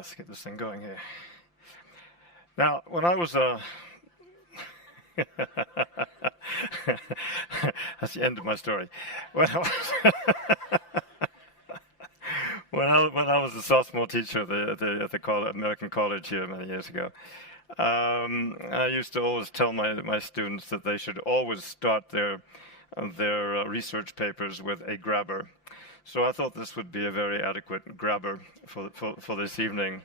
let's get this thing going here. Now, when I was that's the end of my story. When I was when I was a sophomore teacher at the American college here many years ago, I used to always tell my students that they should always start their research papers with a grabber. So I thought this would be a very adequate grabber for this evening,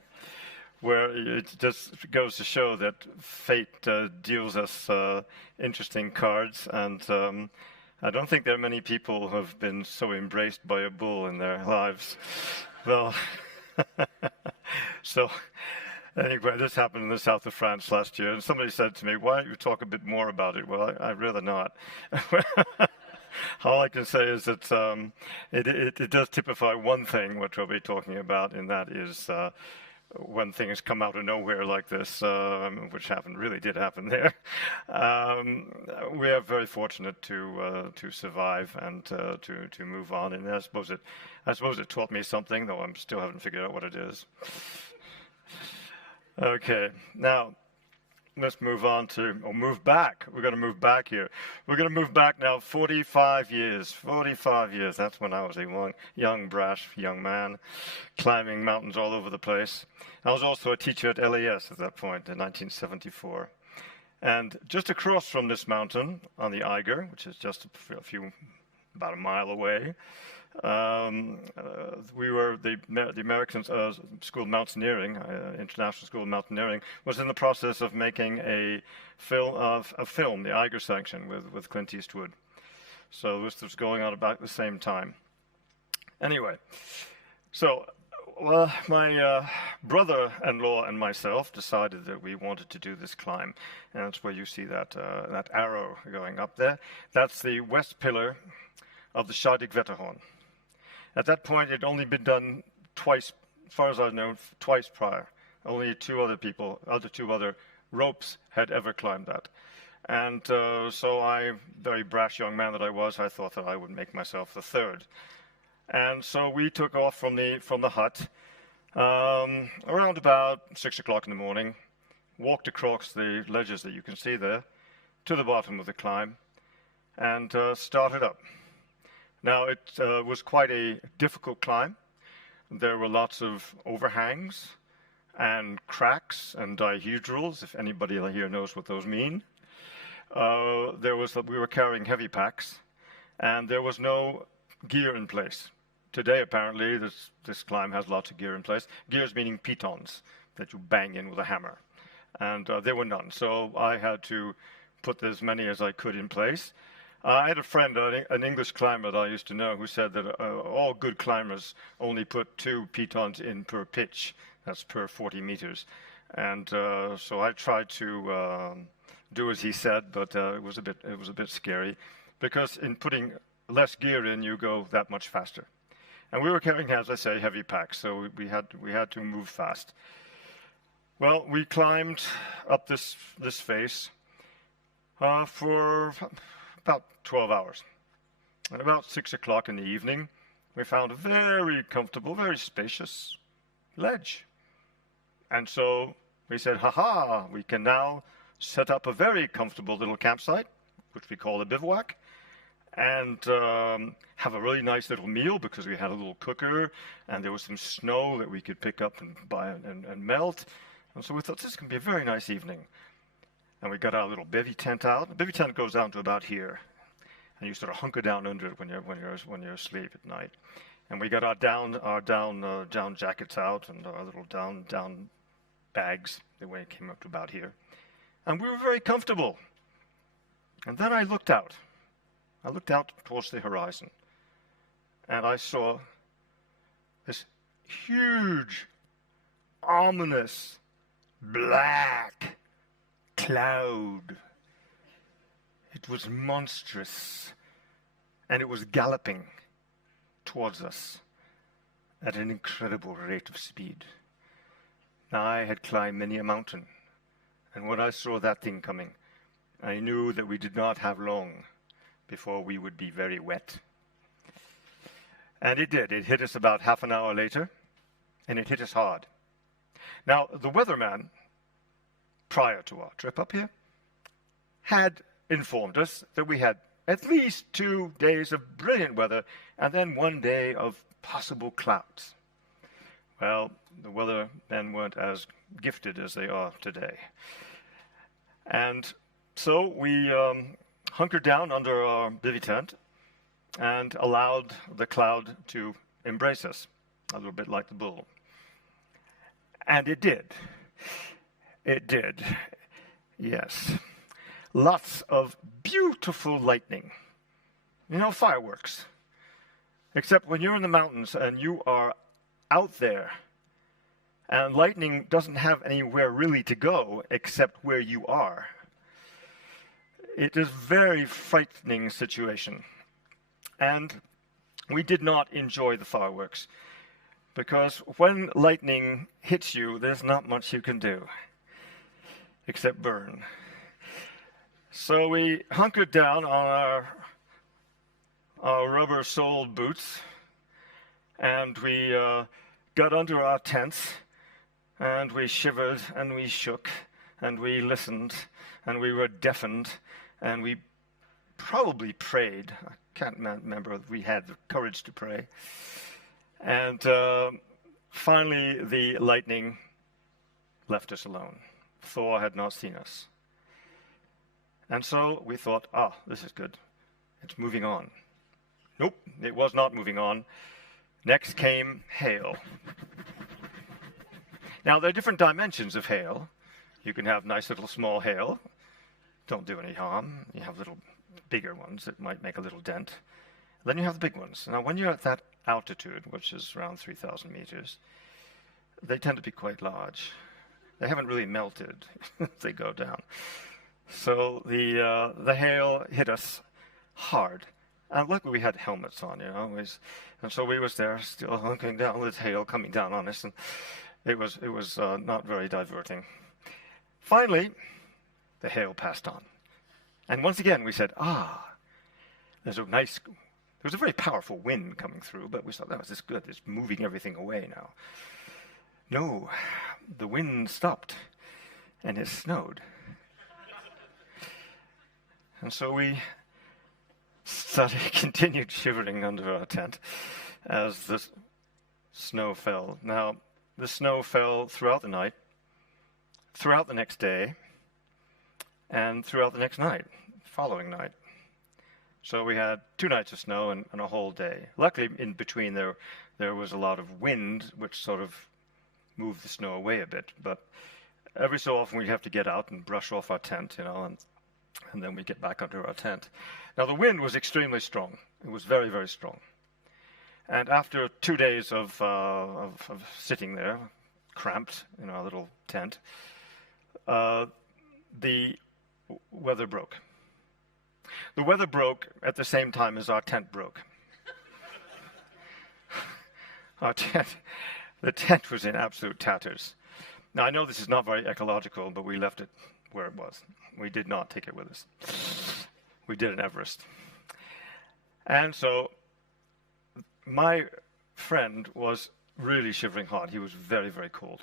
where it just goes to show that fate deals us interesting cards, and I don't think there are many people who have been so embraced by a bull in their lives. Well, so anyway, this happened in the south of France last year, and somebody said to me, "Why don't you talk a bit more about it?" Well, I'd rather not. All I can say is that it does typify one thing, which we'll be talking about, and that is when things come out of nowhere like this, which really did happen there. We are very fortunate to survive and to move on, and I suppose it taught me something, though I still haven't figured out what it is. Okay, now let's move back. We're going to move back here. We're going to move back now 45 years. 45 years. That's when I was a young, brash young man, climbing mountains all over the place. I was also a teacher at LAS at that point in 1974. And just across from this mountain on the Eiger, which is just about a mile away, we were the American School of Mountaineering, International School of Mountaineering, was in the process of making a film, the Eiger Section, with Clint Eastwood. So this was going on about the same time. Anyway, so my brother-in-law and myself decided that we wanted to do this climb, and that's where you see that arrow going up there. That's the west pillar of the Scheidig Wetterhorn. At that point, it had only been done twice, as far as I know, twice prior. Only two other ropes had ever climbed that. And so I, very brash young man that I was, I thought that I would make myself the third. And so we took off from the hut around about 6 o'clock in the morning, walked across the ledges that you can see there to the bottom of the climb, and started up. Now, it was quite a difficult climb. There were lots of overhangs and cracks and dihedrals, if anybody here knows what those mean. We were carrying heavy packs, and there was no gear in place. Today, apparently, this climb has lots of gear in place. Gears meaning pitons that you bang in with a hammer. And there were none, so I had to put as many as I could in place. I had a friend, an English climber that I used to know, who said that all good climbers only put 2 pitons in per pitch. That's per 40 meters. And so I tried to do as he said, but it was a bit scary, because in putting less gear in, you go that much faster. And we were carrying, as I say, heavy packs, so we had to move fast. Well, we climbed up this face for about 12 hours. At about 6 o'clock in the evening, we found a very comfortable, very spacious ledge. And so we said, ha-ha, we can now set up a very comfortable little campsite, which we call a bivouac, and have a really nice little meal, because we had a little cooker, and there was some snow that we could pick up and buy and melt. And so we thought, this can be a very nice evening. And we got our little bivy tent out. The bivy tent goes down to about here, and you sort of hunker down under it when you're asleep at night. And we got our down jackets out and our little down bags. The way it came up to about here, and we were very comfortable. And then I looked out. I looked out towards the horizon, and I saw this huge, ominous, black cloud. It was monstrous, and it was galloping towards us at an incredible rate of speed. Now, I had climbed many a mountain, and when I saw that thing coming, I knew that we did not have long before we would be very wet. And it did. It hit us about half an hour later, and it hit us hard. Now, the weatherman, prior to our trip up here, had informed us that we had at least 2 days of brilliant weather and then 1 day of possible clouds. Well, the weathermen weren't as gifted as they are today. And so we hunkered down under our bivy tent and allowed the cloud to embrace us, a little bit like the bull. And it did. It did. Yes. Lots of beautiful lightning. You know, fireworks. Except when you're in the mountains and you are out there, and lightning doesn't have anywhere really to go except where you are. It is a very frightening situation. And we did not enjoy the fireworks, because when lightning hits you, there's not much you can do except burn. So we hunkered down on our rubber-soled boots, and we got under our tents, and we shivered, and we shook, and we listened, and we were deafened, and we probably prayed. I can't remember if we had the courage to pray. And finally, the lightning left us alone. Thor had not seen us. And so we thought, this is good. It's moving on. Nope, it was not moving on. Next came hail. Now, there are different dimensions of hail. You can have nice little small hail. Don't do any harm. You have little bigger ones that might make a little dent. Then you have the big ones. Now, when you're at that altitude, which is around 3,000 meters, they tend to be quite large. They haven't really melted. They go down. So the hail hit us hard. And luckily we had helmets on, and so we was there still hunkering down with hail coming down on us, and it was not very diverting. Finally, the hail passed on. And once again we said, there was a very powerful wind coming through, but we thought, that was just good. It's moving everything away now. No, the wind stopped, and it snowed. And so we continued shivering under our tent as the snow fell. Now, the snow fell throughout the night, throughout the next day, and throughout the next night, following night. So we had 2 nights of snow and a whole day. Luckily, in between there was a lot of wind, which sort of moved the snow away a bit. But every so often we'd have to get out and brush off our tent, and then we get back under our tent. Now, the wind was extremely strong. It was very, very strong. And after 2 days of sitting there, cramped in our little tent, the weather broke. The weather broke at the same time as our tent broke. The tent was in absolute tatters. Now, I know this is not very ecological, but we left it where it was. We did not take it with us. We did in Everest. And so my friend was really shivering hot. He was very, very cold.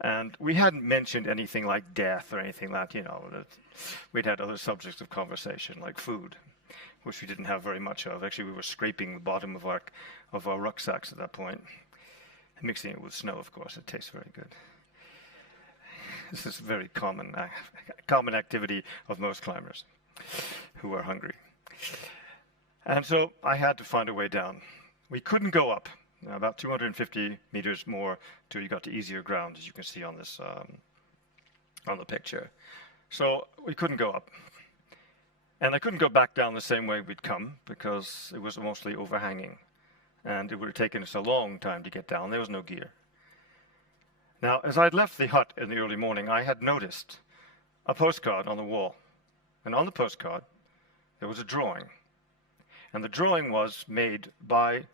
And we hadn't mentioned anything like death or anything like that, we'd had other subjects of conversation, like food, which we didn't have very much of. Actually, we were scraping the bottom of our rucksacks at that point, and mixing it with snow, of course. It tastes very good. This is a very common activity of most climbers who are hungry. And so I had to find a way down. We couldn't go up. About 250 meters more till you got to easier ground, as you can see on this on the picture. So we couldn't go up. And I couldn't go back down the same way we'd come, because it was mostly overhanging. And it would have taken us a long time to get down. There was no gear. Now, as I'd left the hut in the early morning, I had noticed a postcard on the wall. And on the postcard, there was a drawing. And the drawing was made by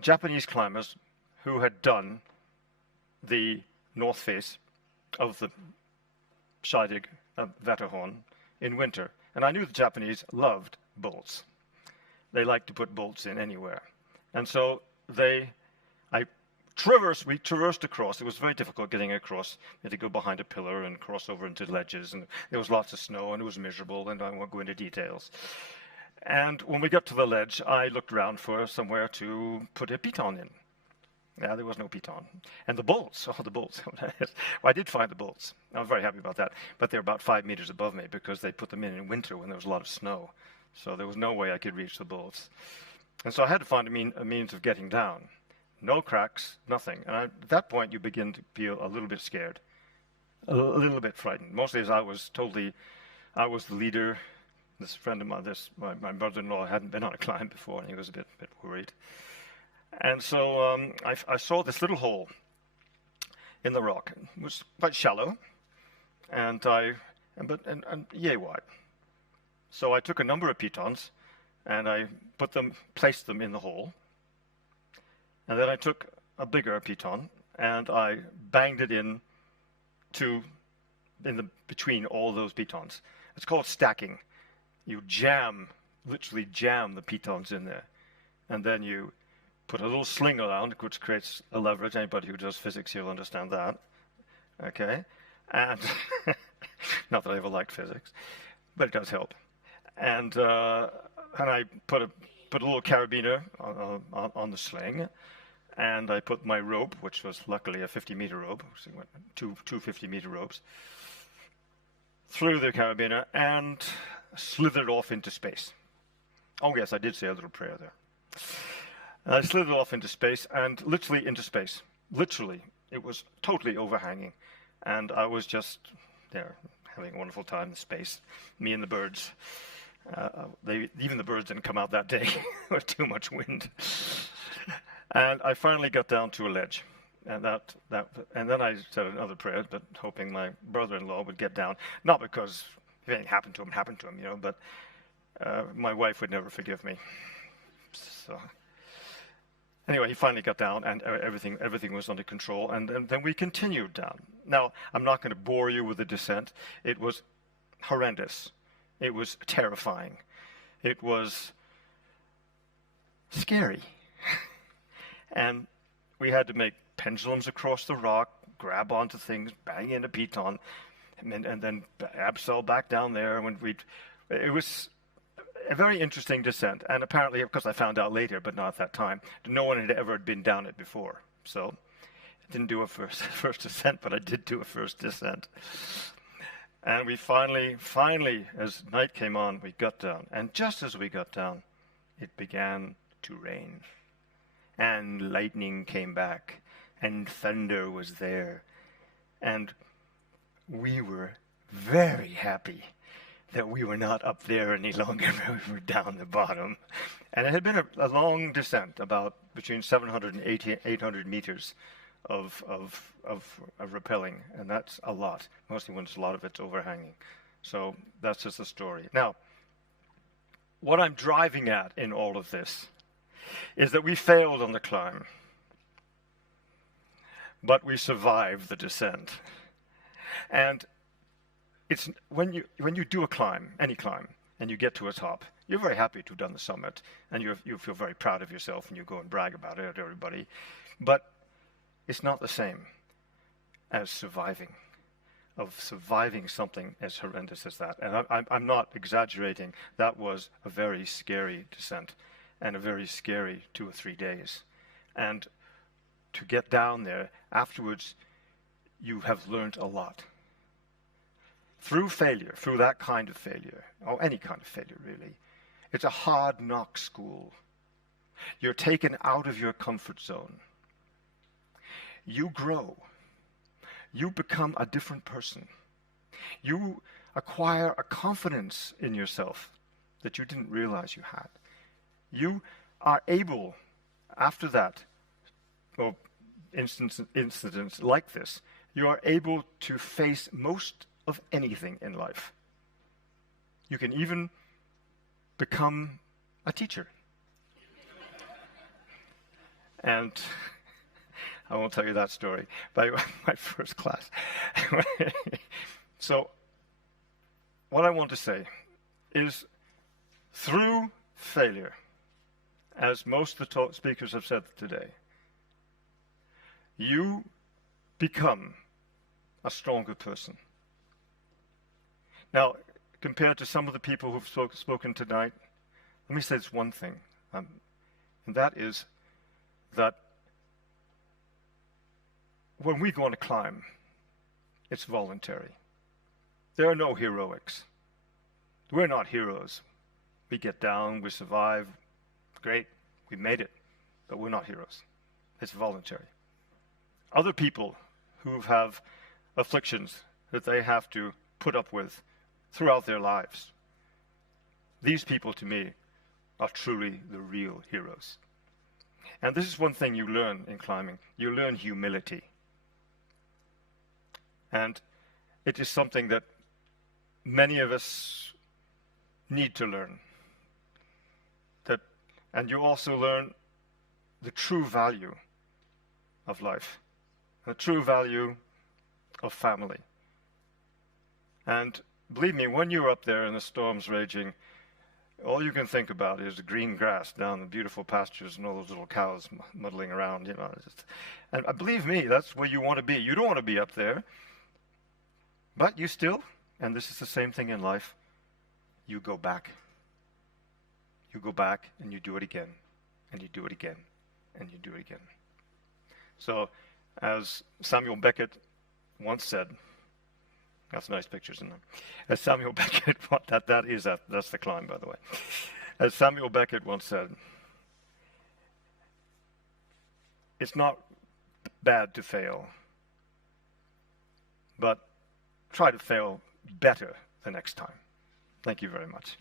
Japanese climbers who had done the north face of the Scheidig Wetterhorn in winter. And I knew the Japanese loved bolts. They liked to put bolts in anywhere. And so I we traversed across. It was very difficult getting across. We had to go behind a pillar and cross over into ledges, and there was lots of snow, and it was miserable, and I won't go into details. And when we got to the ledge, I looked around for somewhere to put a piton in. Yeah, there was no piton. And the bolts, the bolts. Well, I did find the bolts. I was very happy about that. But they're about 5 meters above me because they put them in winter when there was a lot of snow. So there was no way I could reach the bolts. And so I had to find a means of getting down. No cracks, nothing. And at that point, you begin to feel a little bit scared, a little bit frightened. Mostly as I was the leader. This friend of mine, my brother-in-law hadn't been on a climb before, and he was a bit worried. And so I saw this little hole in the rock. It was quite shallow, and yay wide. So I took a number of pitons, and I placed them in the hole. And then I took a bigger piton, and I banged it in between all those pitons. It's called stacking. You literally jam the pitons in there, and then you put a little sling around, which creates a leverage. Anybody who does physics here will understand that. Okay? And not that I ever liked physics, but it does help. And I put a little carabiner on the sling, and I put my rope, which was luckily a 50-meter rope, so two 50-meter ropes, through the carabiner and slithered off into space. Oh yes, I did say a little prayer there. And I slithered off into space, and literally into space. Literally. It was totally overhanging. And I was just there, having a wonderful time in space. Me and the birds. Even the birds didn't come out that day. There was too much wind. And I finally got down to a ledge. And then I said another prayer, but hoping my brother-in-law would get down. Not because if anything happened to him, but my wife would never forgive me. So anyway, he finally got down, and everything was under control, and then we continued down. Now, I'm not going to bore you with the descent. It was horrendous. It was terrifying. It was scary. And we had to make pendulums across the rock, grab onto things, bang in a piton, and then abseil back down there. It was a very interesting descent, and apparently, of course I found out later, but not at that time, no one had ever been down it before. So I didn't do a first descent, but I did do a first descent. And we finally, as night came on, we got down. And just as we got down, it began to rain. And lightning came back, and thunder was there. And we were very happy that we were not up there any longer, we were down the bottom. And it had been a long descent, about between 700 and 800 meters of rappelling, and that's a lot, mostly when a lot of it's overhanging. So that's just the story. Now, what I'm driving at in all of this is that we failed on the climb, but we survived the descent. And it's when you do a climb, any climb, and you get to a top, you're very happy to have done the summit, and you feel very proud of yourself, and you go and brag about it to everybody. But it's not the same as surviving something as horrendous as that. And I'm not exaggerating. That was a very scary descent, and a very scary 2 or 3 days. And to get down there afterwards, you have learned a lot. Through failure, through that kind of failure, or any kind of failure really, it's a hard knock school. You're taken out of your comfort zone. You grow. You become a different person. You acquire a confidence in yourself that you didn't realize you had. You are able, after that, or incidents like this, you are able to face most of anything in life. You can even become a teacher. And I won't tell you that story, but my first class. So what I want to say is, through failure, as most of the speakers have said today, you become a stronger person. Now, compared to some of the people who've spoken tonight, let me say this one thing, and that is that when we go on a climb, it's voluntary. There are no heroics. We're not heroes. We get down, we survive, great, we made it, but we're not heroes. It's voluntary. Other people who have afflictions that they have to put up with throughout their lives, these people to me are truly the real heroes. And this is one thing you learn in climbing. You learn humility. And it is something that many of us need to learn. And you also learn the true value of life, the true value of family. And believe me, when you're up there and the storm's raging, all you can think about is the green grass down the beautiful pastures and all those little cows muddling around, you know. And believe me, that's where you want to be. You don't want to be up there. But you still, and this is the same thing in life, you go back. You go back and you do it again, and you do it again, and you do it again. So, as Samuel Beckett once said, that's nice pictures, isn't it? As Samuel Beckett, that's the climb, by the way. As Samuel Beckett once said, it's not bad to fail, but try to fail better the next time. Thank you very much.